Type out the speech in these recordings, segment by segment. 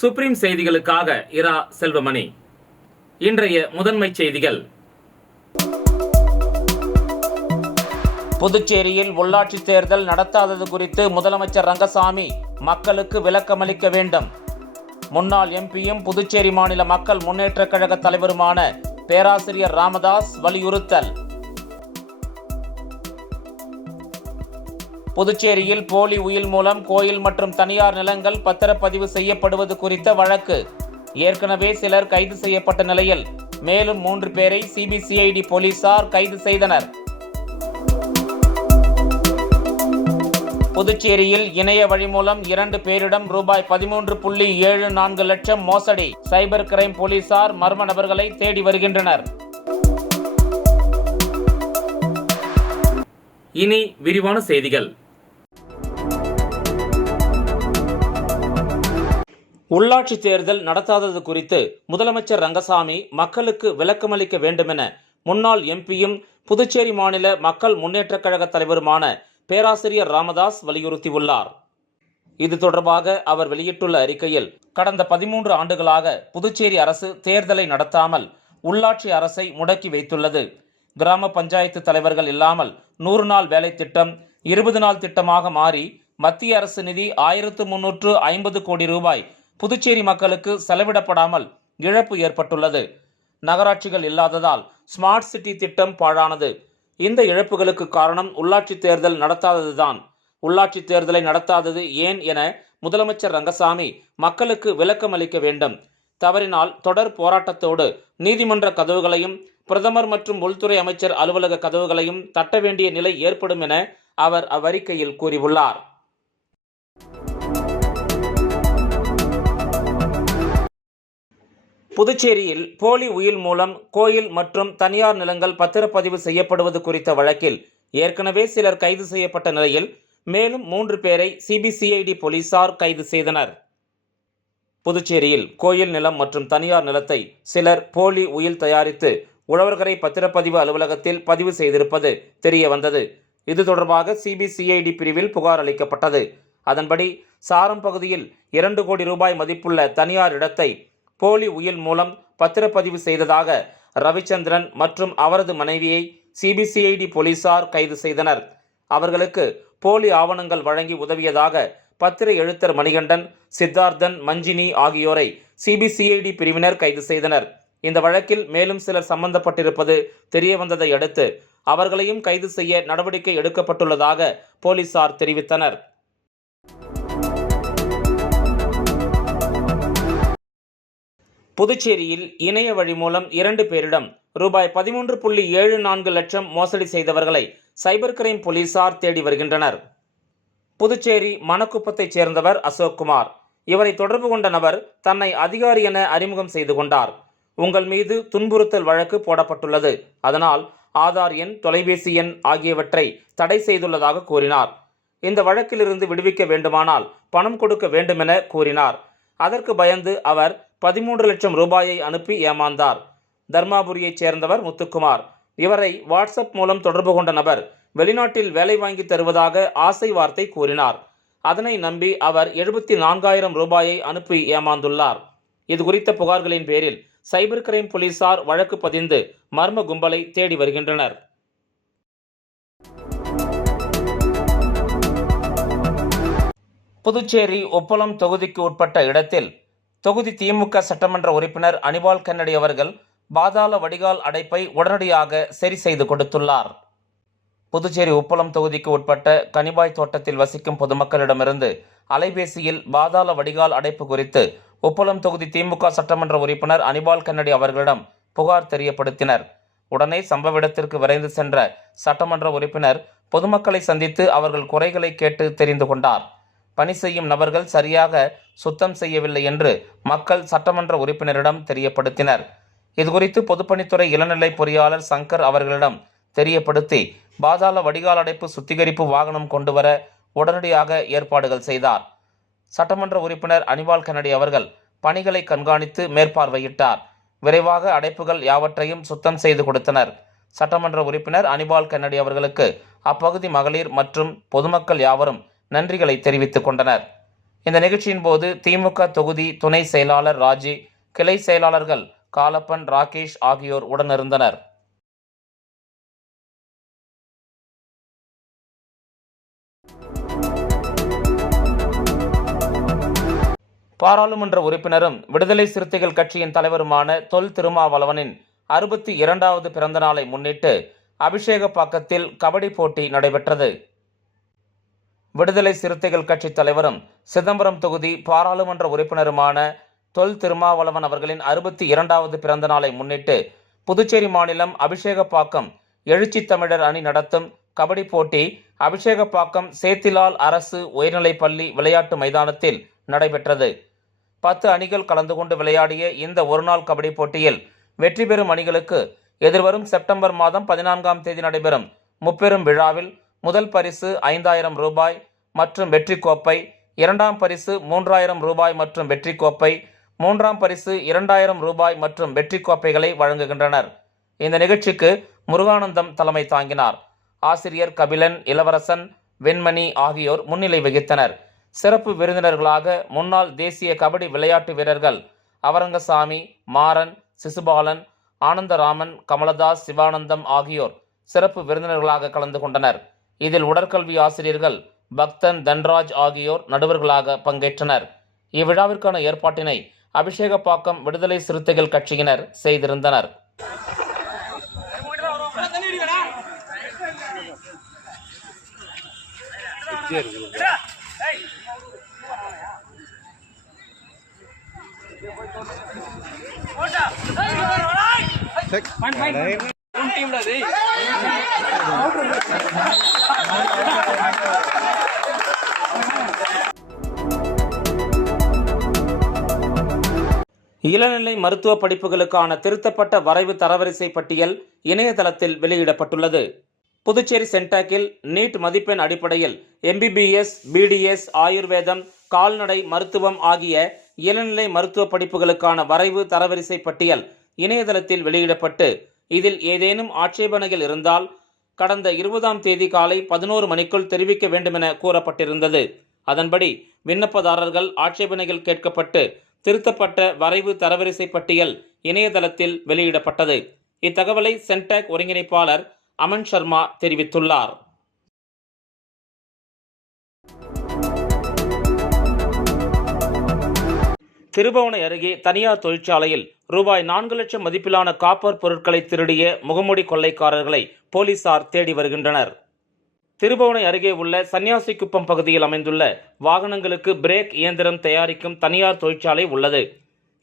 Supreme செய்திகளுக்காக இரா செல்வமணி. இன்றைய முதன்மை செய்திகள். புதுச்சேரியில் உள்ளாட்சி தேர்தல் நடத்தாதது குறித்து முதலமைச்சர் ரங்கசாமி மக்களுக்கு விளக்கமளிக்க வேண்டும். முன்னாள் எம்பியும் புதுச்சேரி மாநில மக்கள் முன்னேற்றக் கழக தலைவருமான பேராசிரியர் ராமதாஸ் வலியுறுத்தல். புதுச்சேரியில் போலி உயில் மூலம் கோயில் மற்றும் தனியார் நிலங்கள் பத்திரப்பதிவு செய்யப்படுவது குறித்த வழக்கு. ஏற்கனவே சிலர் கைது செய்யப்பட்ட நிலையில் மேலும் 3 பேரை சிபிசிஐடி போலீசார் கைது செய்தனர். புதுச்சேரியில் இணைய வழி மூலம் 2 பேரிடம் ரூபாய் 13.74 லட்சம் மோசடி. சைபர் கிரைம் போலீசார் மர்ம நபர்களை தேடி வருகின்றனர். இனி விரிவான செய்திகள். உள்ளாட்சி தேர்தல் நடத்தாதது குறித்து முதலமைச்சர் ரங்கசாமி மக்களுக்கு விளக்கமளிக்க வேண்டுமென முன்னாள் எம்பியும் புதுச்சேரி மாநில மக்கள் முன்னேற்றக் கழக தலைவருமான பேராசிரியர் ராமதாஸ் வலியுறுத்தியுள்ளார். இது தொடர்பாக அவர் வெளியிட்டுள்ள அறிக்கையில், கடந்த 13 ஆண்டுகளாக புதுச்சேரி அரசு தேர்தலை நடத்தாமல் உள்ளாட்சி அரசை முடக்கி வைத்துள்ளது. கிராம பஞ்சாயத்து தலைவர்கள் இல்லாமல் 100 நாள் வேலை திட்டம் 20 நாள் திட்டமாக மாறி மத்திய அரசு நிதி 1350 கோடி ரூபாய் புதுச்சேரி மக்களுக்கு செலவிடப்படாமல் இழப்பு ஏற்பட்டுள்ளது. நகராட்சிகள் இல்லாததால் ஸ்மார்ட் சிட்டி திட்டம் பாழானது. இந்த இழப்புகளுக்கு காரணம் உள்ளாட்சி தேர்தல் நடத்தாததுதான். உள்ளாட்சி தேர்தலை நடத்தாதது ஏன் என முதலமைச்சர் ரங்கசாமி மக்களுக்கு விளக்கம் அளிக்க வேண்டும். தவறினால் தொடர் போராட்டத்தோடு நீதிமன்ற கதவுகளையும் பிரதமர் மற்றும் உள்துறை அமைச்சர் அலுவலக கதவுகளையும் தட்ட வேண்டிய நிலை ஏற்படும் என அவர் அவ்வறிக்கையில் கூறியுள்ளார். புதுச்சேரியில் போலி உயில் மூலம் கோயில் மற்றும் தனியார் நிலங்கள் பத்திரப்பதிவு செய்யப்படுவது குறித்த வழக்கில் ஏற்கனவே சிலர் கைது செய்யப்பட்ட நிலையில் மேலும் 3 பேரை சிபிசிஐடி போலீசார் கைது செய்தனர். புதுச்சேரியில் கோயில் நிலம் மற்றும் தனியார் நிலத்தை சிலர் போலி உயில் தயாரித்து உழவர்கரை பத்திரப்பதிவு அலுவலகத்தில் பதிவு செய்திருப்பது தெரிய வந்தது. இது தொடர்பாக சிபிசிஐடி பிரிவில் புகார் அளிக்கப்பட்டது. அதன்படி சாரம் பகுதியில் 2 கோடி ரூபாய் மதிப்புள்ள தனியார் இடத்தை போலி உயில் மூலம் பத்திரப்பதிவு செய்ததாக ரவிச்சந்திரன் மற்றும் அவரது மனைவியை சிபிசிஐடி போலீசார் கைது செய்தனர். அவர்களுக்கு போலி ஆவணங்கள் வழங்கி உதவியதாக பத்திர எழுத்தர் மணிகண்டன், சித்தார்த்தன், மஞ்சினி ஆகியோரை சிபிசிஐடி பிரிவினர் கைது செய்தனர். இந்த வழக்கில் மேலும் சிலர் சம்பந்தப்பட்டிருப்பது தெரியவந்ததை அடுத்து அவர்களையும் கைது செய்ய நடவடிக்கை எடுக்கப்பட்டுள்ளதாக போலீசார் தெரிவித்தனர். புதுச்சேரியில் இணைய வழி மூலம் 2 பேரிடம் ரூபாய் 13.74 லட்சம் மோசடி செய்தவர்களை சைபர் கிரைம் போலீசார் தேடி வருகின்றனர். புதுச்சேரி மணக்குப்பத்தைச் சேர்ந்தவர் அசோக்குமார். இவரை தொடர்பு கொண்ட நபர் தன்னை அதிகாரி என அறிமுகம் செய்து கொண்டார். உங்கள் மீது துன்புறுத்தல் வழக்கு போடப்பட்டுள்ளது, அதனால் ஆதார் எண், தொலைபேசி எண் ஆகியவற்றை தடை செய்துள்ளதாக கூறினார். இந்த வழக்கிலிருந்து விடுவிக்க வேண்டுமானால் பணம் கொடுக்க வேண்டுமென கூறினார். அதற்கு பயந்து அவர் 13 லட்சம் ரூபாயை அனுப்பி ஏமாந்தார். தர்மாபுரியைச் சேர்ந்தவர் முத்துக்குமார். இவரை வாட்ஸ்அப் மூலம் தொடர்பு கொண்ட நபர் வெளிநாட்டில் வேலை வாங்கி தருவதாக ஆசை வார்த்தை கூறினார். அதனை நம்பி அவர் 74,000 ரூபாயை அனுப்பி ஏமாந்துள்ளார். இது குறித்த புகார்களின் பேரில் சைபர் கிரைம் போலீசார் வழக்கு பதிந்து மர்ம கும்பலை தேடி வருகின்றனர். புதுச்சேரி உப்பளம் தொகுதிக்கு உட்பட்ட இடத்தில் தொகுதி திமுக சட்டமன்ற உறுப்பினர் அனிபால் கென்னடி அவர்கள் பாதாள வடிகால் அடைப்பை உடனடியாக சரி செய்து கொடுத்துள்ளார். புதுச்சேரி உப்பளம் தொகுதிக்கு உட்பட்ட கனிபாய் தோட்டத்தில் வசிக்கும் பொதுமக்களிடமிருந்து அலைபேசியில் பாதாள வடிகால் அடைப்பு குறித்து உப்பளம் தொகுதி திமுக சட்டமன்ற உறுப்பினர் அனிபால் கென்னடி அவர்களிடம் புகார் தெரியப்படுத்தினர். உடனே சம்பவ இடத்திற்கு விரைந்து சென்ற சட்டமன்ற உறுப்பினர் பொதுமக்களை சந்தித்து அவர்கள் குறைகளை கேட்டு தெரிந்து கொண்டார். பணி செய்யும் நபர்கள் சரியாக சுத்தம் செய்யவில்லை என்று மக்கள் சட்டமன்ற உறுப்பினரிடம் தெரியப்படுத்தினர். இதுகுறித்து பொதுப்பணித்துறை இளநிலை பொறியாளர் சங்கர் அவர்களிடம் தெரியப்படுத்தி பாதாள வடிகால் அடைப்பு சுத்திகரிப்பு வாகனம் கொண்டு வர உடனடியாக ஏற்பாடுகள் செய்தார். சட்டமன்ற உறுப்பினர் அனிபால் கென்னடி அவர்கள் பணிகளை கண்காணித்து மேற்பார்வையிட்டார். விரைவாக அடைப்புகள் யாவற்றையும் சுத்தம் செய்து கொடுத்தனர். சட்டமன்ற உறுப்பினர் அனிபால் கென்னடி அவர்களுக்கு அப்பகுதி மகளிர் மற்றும் பொதுமக்கள் யாவரும் நன்றிகளை தெரிவித்துக் கொண்டனர். இந்த நிகழ்ச்சியின் போது திமுக தொகுதி துணை செயலாளர் ராஜி, கிளை செயலாளர்கள் காலப்பன், ராகேஷ் ஆகியோர் உடனிருந்தனர். பாராளுமன்ற உறுப்பினரும் விடுதலை சிறுத்தைகள் கட்சியின் தலைவருமான தொல் திருமாவளவனின் 62வது பிறந்த நாளை முன்னிட்டு அபிஷேகப்பாக்கத்தில் கபடி போட்டி நடைபெற்றது. விடுதலை சிறுத்தைகள் கட்சி தலைவரும் சிதம்பரம் தொகுதி பாராளுமன்ற உறுப்பினருமான தொல் திருமாவளவன் அவர்களின் 62வது பிறந்த நாளை முன்னிட்டு புதுச்சேரி மாநிலம் அபிஷேகப்பாக்கம் எழுச்சி தமிழர் அணி நடத்தும் கபடி போட்டி அபிஷேகப்பாக்கம் சேத்திலால் அரசு உயர்நிலைப்பள்ளி விளையாட்டு மைதானத்தில் நடைபெற்றது. 10 அணிகள் கலந்து கொண்டு விளையாடிய இந்த ஒருநாள் கபடி போட்டியில் வெற்றி பெறும் அணிகளுக்கு எதிர்வரும் செப்டம்பர் மாதம் 14ஆம் தேதி நடைபெறும் முப்பெரும் விழாவில் முதல் பரிசு 5000 ரூபாய் மற்றும் வெற்றி கோப்பை, 2ஆம் பரிசு 3000 ரூபாய் மற்றும் வெற்றி கோப்பை, 3ஆம் பரிசு 2000 ரூபாய் மற்றும் வெற்றி கோப்பைகளை வழங்குகின்றனர். இந்த நிகழ்ச்சிக்கு முருகானந்தம் தலைமை தாங்கினார். ஆசிரியர் கபிலன், இளவரசன், வெண்மணி ஆகியோர் முன்னிலை வகித்தனர். சிறப்பு விருந்தினர்களாக முன்னாள் தேசிய கபடி விளையாட்டு வீரர்கள் அவரங்கசாமி, மாறன், சிசுபாலன், ஆனந்தராமன், கமலதாஸ், சிவானந்தம் ஆகியோர் சிறப்பு விருந்தினர்களாக கலந்து கொண்டனர். இதில் உடற்கல்வி ஆசிரியர்கள் பக்தன், தன்ராஜ் ஆகியோர் நடுவர்களாக பங்கேற்றனர். இவ்விழாவிற்கான ஏற்பாட்டினை அபிஷேகப்பாக்கம் விடுதலை சிறுத்தைகள் கட்சியினர் செய்திருந்தனர். இளநிலை மருத்துவ படிப்புகளுக்கான திருத்தப்பட்ட வரைவு தரவரிசை பட்டியல் இணையதளத்தில் வெளியிடப்பட்டுள்ளது. புதுச்சேரி சென்டாக்கில் நீட் மதிப்பெண் அடிப்படையில் MBBS, BDS, ஆயுர்வேதம், கால்நடை மருத்துவம் ஆகிய இளநிலை மருத்துவ படிப்புகளுக்கான வரைவு தரவரிசை பட்டியல் இணையதளத்தில் வெளியிடப்பட்டு இதில் ஏதேனும் ஆட்சேபனைகள் இருந்தால் கடந்த 20ஆம் தேதி காலை 11 மணிக்குள் தெரிவிக்க வேண்டுமென கூறப்பட்டிருந்தது. அதன்படி விண்ணப்பதாரர்கள் ஆட்சேபனைகள் கேட்கப்பட்டு திருத்தப்பட்ட வரைவு தரவரிசை பட்டியல் இணையதளத்தில் வெளியிடப்பட்டது. இத்தகவலை சென்டாக் ஒருங்கிணைப்பாளர் அமன் சர்மா தெரிவித்துள்ளார். திருபுவனை அருகே தனியார் தொழிற்சாலையில் ரூபாய் 4 லட்சம் மதிப்பிலான காப்பர் பொருட்களை திருடிய முகமூடி கொள்ளைக்காரர்களை போலீசார் தேடி வருகின்றனர். திருபுவனை அருகே உள்ள சன்னியாசிக்குப்பம் பகுதியில் அமைந்துள்ள வாகனங்களுக்கு பிரேக் இயந்திரம் தயாரிக்கும் தனியார் தொழிற்சாலை உள்ளது.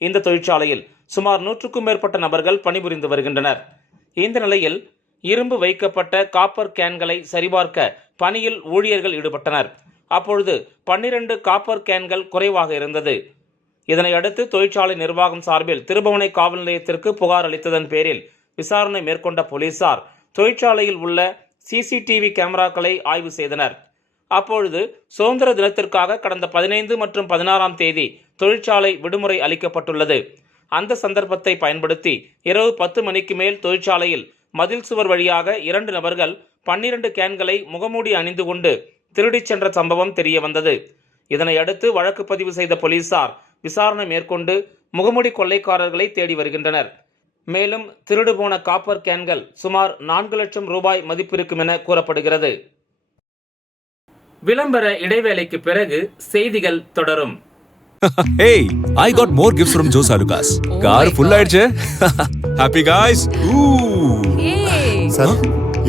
இந்த தொழிற்சாலையில் சுமார் 100க்கும் மேற்பட்ட நபர்கள் பணிபுரிந்து வருகின்றனர். இந்த நிலையில் இரும்பு வைக்கப்பட்ட காப்பர் கேன்களை சரிபார்க்க பணியில் ஊழியர்கள் ஈடுபட்டனர். அப்பொழுது 12 காப்பர் கேன்கள் குறைவாக இருந்தது. இதனை அடுத்து தொழிற்சாலை நிர்வாகம் சார்பில் திருபுவனை காவல் நிலையத்திற்கு புகார் அளித்ததன் பேரில் விசாரணை மேற்கொண்ட போலீசார் தொழிற்சாலையில் உள்ள CCTV கேமராக்களை ஆய்வு செய்தனர். அப்பொழுது சுதந்திர தினத்திற்காக கடந்த 15 மற்றும் 16ஆம் தேதி தொழிற்சாலை விடுமுறை அளிக்கப்பட்டுள்ளது. அந்த சந்தர்ப்பத்தை பயன்படுத்தி இரவு 10 மணிக்கு மேல் தொழிற்சாலையில் மதில் சுவர் வழியாக 2 நபர்கள் 12 கேன்களை முகமூடி அணிந்து கொண்டு திருடிச் சென்ற சம்பவம் தெரிய வந்தது. இதனை அடுத்து வழக்கு பதிவு செய்த போலீசார் விசாரணை மேற்கொண்டு முகமூடி கொள்ளைக்காரர்களை தேடி வருகின்றனர். மேலும் திருடு போன காப்பர் கேன்கள் சுமார் 4 லட்சம் ரூபாய் மதிப்பிருக்கும் என கூறப்படுகிறது. விளம்பர இடைவேளைக்கு பிறகு செய்திகள் தொடரும். Hey, I got more gifts from Joe Salukas. Car full ஆயிடுச்சு. Happy guys. Hey. Sir,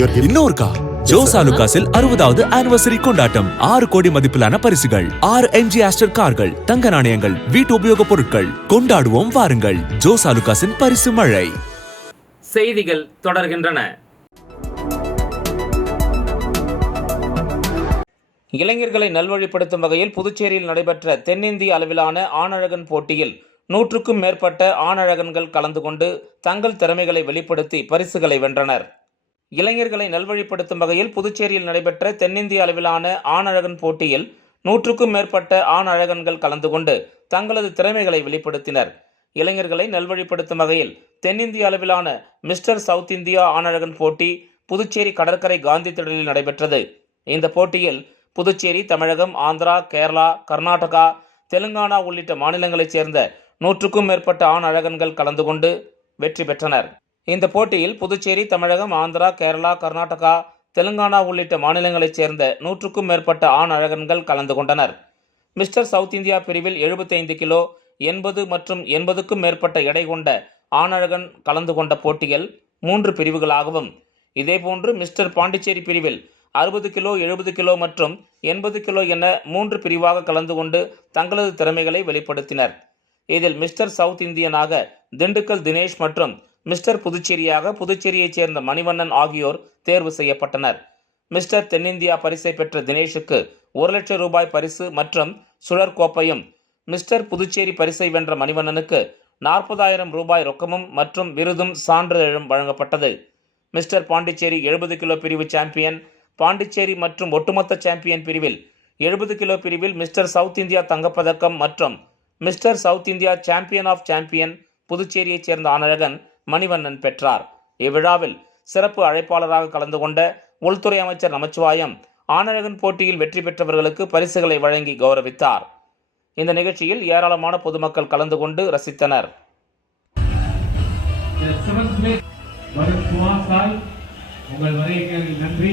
your gift. இன்னொரு கா ஜோ சாலுகாஸில் 60வது ஆனிவர்சரி கொண்டாட்டம். 6 கோடி மதிப்பிலான பரிசுகள், 6 MG ஆஸ்டர் கார்கள், தங்க நாணயங்கள், வீட்டு உபயோகப் பொருட்கள். கொண்டாடுவோம் வாருங்கள். ஜோ சாலுகாஸின் பரிசு மழை. செய்திகள் தொடர்கின்றன. இளைஞர்களை நல்வழிப்படுத்தும் வகையில் புதுச்சேரியில் நடைபெற்ற தென்னிந்திய அளவிலான ஆணழகன் போட்டியில் 100க்கும் மேற்பட்ட ஆணழகன்கள் கலந்து கொண்டு தங்கள் திறமைகளை வெளிப்படுத்தி பரிசுகளை வென்றனர். இளைஞர்களை நல்வழிப்படுத்தும் வகையில் புதுச்சேரியில் நடைபெற்ற தென்னிந்திய அளவிலான ஆணழகன் போட்டியில் 100க்கும் மேற்பட்ட ஆண் அழகன்கள் கலந்து கொண்டு தங்களது திறமைகளை வெளிப்படுத்தினர். இளைஞர்களை நல்வழிப்படுத்தும் வகையில் தென்னிந்திய அளவிலான மிஸ்டர் சவுத் இந்தியா ஆணழகன் போட்டி புதுச்சேரி கடற்கரை காந்தி திடலில் நடைபெற்றது. இந்த போட்டியில் புதுச்சேரி, தமிழகம், ஆந்திரா, கேரளா, கர்நாடகா, தெலுங்கானா உள்ளிட்ட மாநிலங்களைச் சேர்ந்த 100க்கும் மேற்பட்ட ஆண் அழகன்கள் கலந்து கொண்டு வெற்றி பெற்றனர். இந்த போட்டியில் புதுச்சேரி, தமிழகம், ஆந்திரா, கேரளா, கர்நாடகா, தெலுங்கானா உள்ளிட்ட மாநிலங்களைச் சேர்ந்த 100க்கும் மேற்பட்ட ஆண் அழகன்கள் கலந்து கொண்டனர். மிஸ்டர் சவுத் இந்தியா பிரிவில் 75 கிலோ, 80 மற்றும் 80க்கும் மேற்பட்ட எடை கொண்ட ஆணழகன் கலந்து கொண்ட போட்டிகள் 3 பிரிவுகளாகவும், இதேபோன்று மிஸ்டர் பாண்டிச்சேரி பிரிவில் 60 கிலோ, 70 கிலோ மற்றும் 80 கிலோ என 3 பிரிவாக கலந்து கொண்டு தங்களது திறமைகளை வெளிப்படுத்தினர். இதில் மிஸ்டர் சவுத் இந்தியனாக திண்டுக்கல் தினேஷ் மற்றும் மிஸ்டர் புதுச்சேரியாக புதுச்சேரியைச் சேர்ந்த மணிவண்ணன் ஆகியோர் தேர்வு செய்யப்பட்டனர். மிஸ்டர் தென்னிந்தியா பரிசை பெற்ற தினேஷுக்கு 1 லட்சம் ரூபாய் பரிசு மற்றும் சுழற்கோப்பையும், மிஸ்டர் புதுச்சேரி பரிசை வென்ற மணிவண்ணனுக்கு 40,000 ரூபாய் ரொக்கமும் மற்றும் விருதும் சான்றிதழும் வழங்கப்பட்டது. மிஸ்டர் பாண்டிச்சேரி 70 கிலோ பிரிவு சாம்பியன், பாண்டிச்சேரி மற்றும் ஒட்டுமொத்த சாம்பியன் பிரிவில் 70 கிலோ பிரிவில் மிஸ்டர் சவுத் இந்தியா தங்கப்பதக்கம் மற்றும் mister south India champion of champion புதுச்சேரியைச் சேர்ந்த ஆணழகன் மணிவண்ணன் பெற்றார். இவ்விழாவில் சிறப்பு அழைப்பாளராக கலந்து கொண்ட உள்துறை அமைச்சர் நமச்சிவாயம் ஆணழகன் போட்டியில் வெற்றி பெற்றவர்களுக்கு பரிசுகளை வழங்கி கௌரவித்தார். இந்த நிகழ்ச்சியில் ஏராளமான பொதுமக்கள் கலந்து கொண்டு ரசித்தனர். உங்கள் வருகைக்கு நன்றி.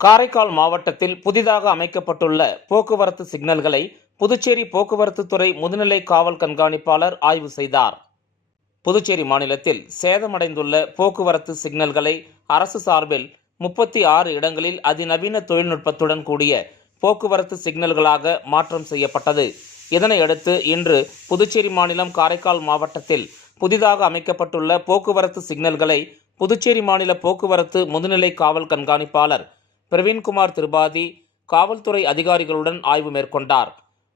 காரைக்கால் மாவட்டத்தில் புதிதாக அமைக்கப்பட்டுள்ள போக்குவரத்து சிக்னல்களை புதுச்சேரி போக்குவரத்து துறை முதுநிலை காவல் கண்காணிப்பாளர் ஆய்வு செய்தார். புதுச்சேரி மாநிலத்தில் சேதமடைந்துள்ள போக்குவரத்து சிக்னல்களை அரசு சார்பில் 36 இடங்களில் அதிநவீன தொழில்நுட்பத்துடன் கூடிய போக்குவரத்து சிக்னல்களாக மாற்றம் செய்யப்பட்டது. இதனையடுத்து இன்று புதுச்சேரி மாநிலம் காரைக்கால் மாவட்டத்தில் புதிதாக அமைக்கப்பட்டுள்ள போக்குவரத்து சிக்னல்களை புதுச்சேரி மாநில போக்குவரத்து முதுநிலை காவல் கண்காணிப்பாளர் பிரவீன்குமார் திரிபாதி காவல்துறை அதிகாரிகளுடன் ஆய்வு மேற்கொண்டார்.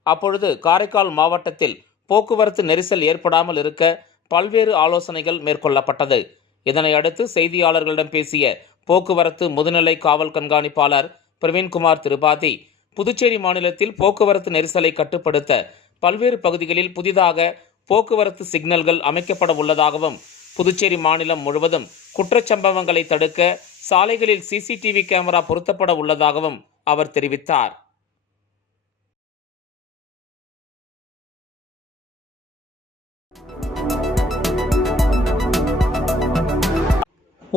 அப்பொழுது காரைக்கால் மாவட்டத்தில் போக்குவரத்து நெரிசல் ஏற்படாமல் இருக்க பல்வேறு ஆலோசனைகள் மேற்கொள்ளப்பட்டது. இதனையடுத்து செய்தியாளர்களிடம் பேசிய போக்குவரத்து முதுநிலை காவல் கண்காணிப்பாளர் பிரவீன்குமார் திரிபாதி, புதுச்சேரி மாநிலத்தில் போக்குவரத்து நெரிசலை கட்டுப்படுத்த பல்வேறு பகுதிகளில் புதிதாக போக்குவரத்து சிக்னல்கள் அமைக்கப்பட உள்ளதாகவும், புதுச்சேரி மாநிலம் முழுவதும் குற்றச்சம்பவங்களை தடுக்க சாலைகளில் CCTV கேமரா பொருத்தப்பட உள்ளதாகவும் அவர் தெரிவித்தார்.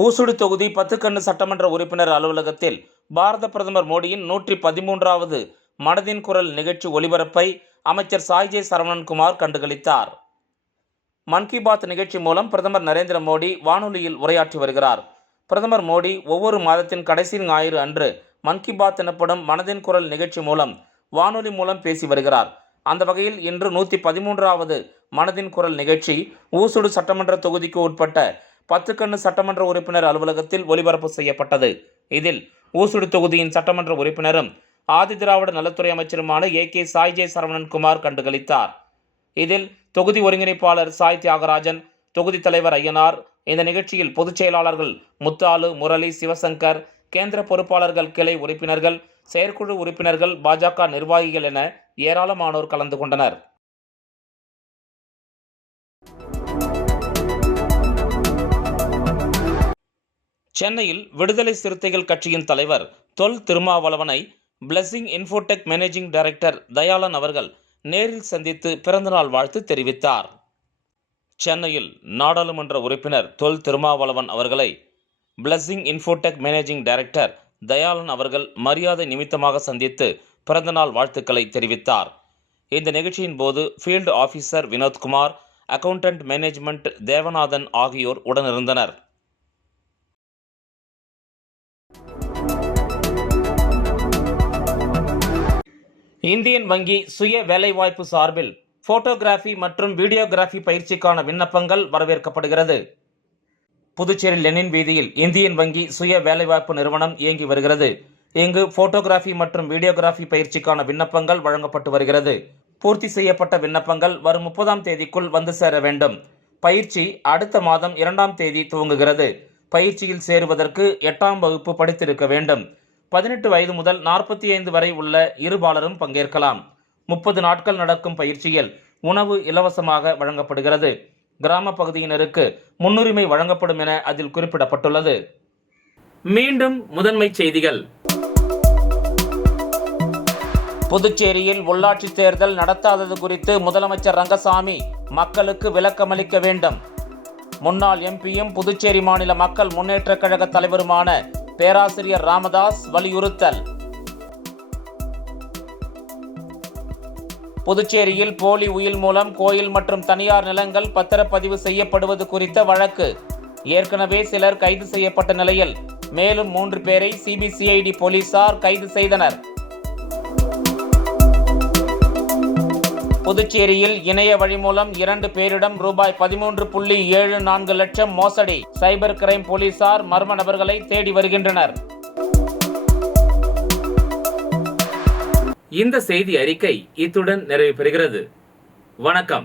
ஊசுடு தொகுதி 10 கண்ணு சட்டமன்ற உறுப்பினர் அலுவலகத்தில் பாரத பிரதமர் மோடியின் 113வது மனதின் குரல் நிகழ்ச்சி ஒலிபரப்பை அமைச்சர் சாய்ஜே சரவணன்குமார் கண்டுகளித்தார். மன் கி பாத் நிகழ்ச்சி மூலம் பிரதமர் நரேந்திர மோடி வானொலியில் உரையாற்றி வருகிறார். பிரதமர் மோடி ஒவ்வொரு மாதத்தின் கடைசி ஞாயிறு அன்று மன் கி பாத் எனப்படும் மனதின் குரல் நிகழ்ச்சி மூலம் வானொலி மூலம் பேசி வருகிறார். அந்த வகையில் இன்று 113வது மனதின் குரல் நிகழ்ச்சி ஊசுடு சட்டமன்ற தொகுதிக்கு உட்பட்ட 10 கண்ணு சட்டமன்ற உறுப்பினர் அலுவலகத்தில் ஒலிபரப்பு செய்யப்பட்டது. இதில் ஊசுடு தொகுதியின் சட்டமன்ற உறுப்பினரும் ஆதிதிராவிட நலத்துறை அமைச்சருமான AK சாய்ஜே சரவணன்குமார் கண்டுகளித்தார். இதில் தொகுதி ஒருங்கிணைப்பாளர் சாய் தியாகராஜன், தொகுதி தலைவர் ஐயனார், இந்த நிகழ்ச்சியில் பொதுச் செயலாளர்கள் முத்தாலு, முரளி, சிவசங்கர், கேந்திர பொறுப்பாளர்கள், கிளை உறுப்பினர்கள், செயற்குழு உறுப்பினர்கள், பாஜக நிர்வாகிகள் என ஏராளமானோர் கலந்து கொண்டனர். சென்னையில் விடுதலை சிறுத்தைகள் கட்சியின் தலைவர் தொல் திருமாவளவனை blessing infotech managing director Dhayalan அவர்கள் நேரில் சந்தித்து பிறந்தநாள் வாழ்த்து தெரிவித்தார். சென்னையில் நாடாளுமன்ற உறுப்பினர் தொல் திருமாவளவன் அவர்களை blessing infotech managing director Dhayalan அவர்கள் மரியாதை நிமித்தமாக சந்தித்து பிறந்தநாள் வாழ்த்துக்களை தெரிவித்தார். இந்த நிகழ்ச்சியின் போது field officer Vinodkumar, accountant management Devanathan ஆகியோர் உடனிருந்தனர். இந்தியன் வங்கி சுய வேலைவாய்ப்பு சார்பில் போட்டோகிராஃபி மற்றும் வீடியோகிராஃபி பயிற்சிக்கான விண்ணப்பங்கள் வரவேற்கப்படுகிறது. புதுச்சேரி லெனின் வீதியில் இந்தியன் வங்கி சுய வேலைவாய்ப்பு நிறுவனம் இயங்கி வருகிறது. இங்கு போட்டோகிராஃபி மற்றும் வீடியோகிராஃபி பயிற்சிக்கான விண்ணப்பங்கள் வழங்கப்பட்டு வருகிறது. பூர்த்தி செய்யப்பட்ட விண்ணப்பங்கள் வரும் 30ஆம் தேதிக்குள் வந்து சேர வேண்டும். பயிற்சி அடுத்த மாதம் 2ஆம் தேதி துவங்குகிறது. பயிற்சியில் சேருவதற்கு 8ஆம் வகுப்பு படித்திருக்க வேண்டும். 18 வயது முதல் 45 வரை உள்ள இருபாலரும் பங்கேற்கலாம். 30 நாட்கள் நடக்கும் பயிற்சியில் உணவு இலவசமாக வழங்கப்படுகிறது. கிராம பகுதியினருக்கு முன்னுரிமை வழங்கப்படும் என அதில் குறிப்பிடப்பட்டுள்ளது. மீண்டும் முதன்மை செய்திகள். புதுச்சேரியில் உள்ளாட்சி தேர்தல் நடத்தாதது குறித்து முதலமைச்சர் ரங்கசாமி மக்களுக்கு விளக்கமளிக்க வேண்டும். முன்னாள் எம்பியும் புதுச்சேரி மாநில மக்கள் முன்னேற்றக் கழக தலைவருமான பேராசிரியர் ராமதாஸ் வலியுறுத்தல். புதுச்சேரியில் போலி உயில் மூலம் கோயில் மற்றும் தனியார் நிலங்கள் பத்திரப்பதிவு செய்யப்படுவது குறித்த வழக்கு. ஏற்கனவே சிலர் கைது செய்யப்பட்ட நிலையில் மேலும் 3 பேரை சிபிசிஐடி போலீசார் கைது செய்தனர். புதுச்சேரியில் இணைய வழி மூலம் 2 பேரிடம் ரூபாய் 13.74 லட்சம் மோசடி. சைபர் கிரைம் போலீசார் மர்ம நபர்களை தேடி வருகின்றனர். இந்த செய்தி அறிக்கை இத்துடன் நிறைவு பெறுகிறது. வணக்கம்.